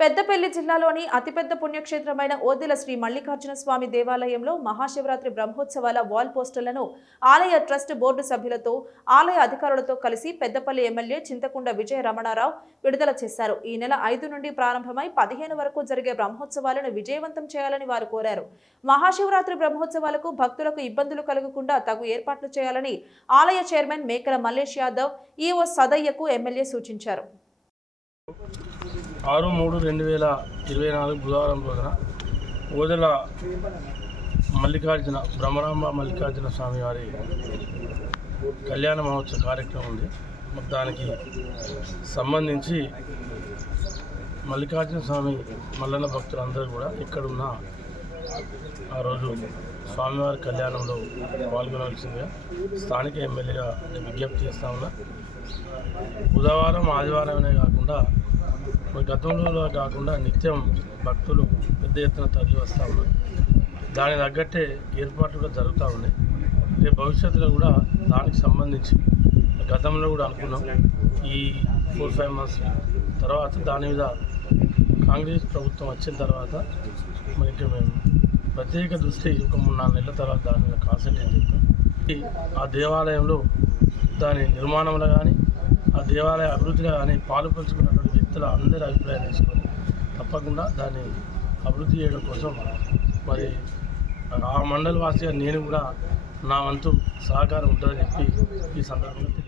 పెద్దపల్లి జిల్లాలోని అతిపెద్ద పుణ్యక్షేత్రమైన ఓదెల శ్రీ మల్లికార్జున స్వామి దేవాలయంలో మహాశివరాత్రి బ్రహ్మోత్సవాల వాల్ పోస్టర్లను ఆలయ ట్రస్ట్ బోర్డు సభ్యులతో ఆలయ అధికారులతో కలిసి పెద్దపల్లి ఎమ్మెల్యే చింతకుండ విజయ రమణారావు విడుదల చేశారు. ఈ నెల ఐదు నుండి ప్రారంభమై పదిహేను వరకు జరిగే బ్రహ్మోత్సవాలను విజయవంతం చేయాలని వారు కోరారు. మహాశివరాత్రి బ్రహ్మోత్సవాలకు భక్తులకు ఇబ్బందులు కలగకుండా తగు ఏర్పాట్లు చేయాలని ఆలయ చైర్మన్ మేకల మల్లేష్ యాదవ్ ఈఓ సదయ్యకు ఎమ్మెల్యే సూచించారు. ఆరు మూడు రెండు వేల ఇరవై నాలుగు బుధవారం రోజున ఓదెల మల్లికార్జున బ్రహ్మరాంబ మల్లికార్జున స్వామి వారి కళ్యాణ మహోత్సవ కార్యక్రమం ఉంది. దానికి సంబంధించి మల్లికార్జున స్వామి మల్లన్న భక్తులందరూ కూడా ఇక్కడున్న ఆ రోజు స్వామివారి కళ్యాణంలో పాల్గొనవలసిందిగా స్థానిక ఎమ్మెల్యేగా విజ్ఞప్తి చేస్తా ఉన్నా. బుధవారం ఆదివారమే కాకుండా గతంలో కాకుండా నిత్యం భక్తులు పెద్ద ఎత్తున తరలి వస్తూ ఉన్నారు. దాని తగ్గట్టే ఏర్పాట్లు కూడా జరుగుతూ ఉన్నాయి. రేపు భవిష్యత్తులో కూడా దానికి సంబంధించి గతంలో కూడా అనుకున్నాం. ఈ ఫోర్ ఫైవ్ మంత్స్ తర్వాత దాని మీద కాంగ్రెస్ ప్రభుత్వం వచ్చిన తర్వాత మరి ఇంకా మేము ప్రత్యేక దృష్టి ఒక మూడు నాలుగు నెలల తర్వాత దాని మీద కాన్సన్ట్రేట్ చేస్తాం ఆ దేవాలయంలో దాని నిర్మాణంలో కానీ ఆ దేవాలయ అభివృద్ధిలో కానీ పాలు పంచుకున్నటువంటి వ్యక్తుల అందరి అభిప్రాయం తీసుకొని తప్పకుండా దాన్ని అభివృద్ధి చేయడం కోసం మరి ఆ మండల వాసిగా నేను కూడా నా వంతు సహకారం ఉంటుందని చెప్పి ఈ సందర్భంగా తెలియదు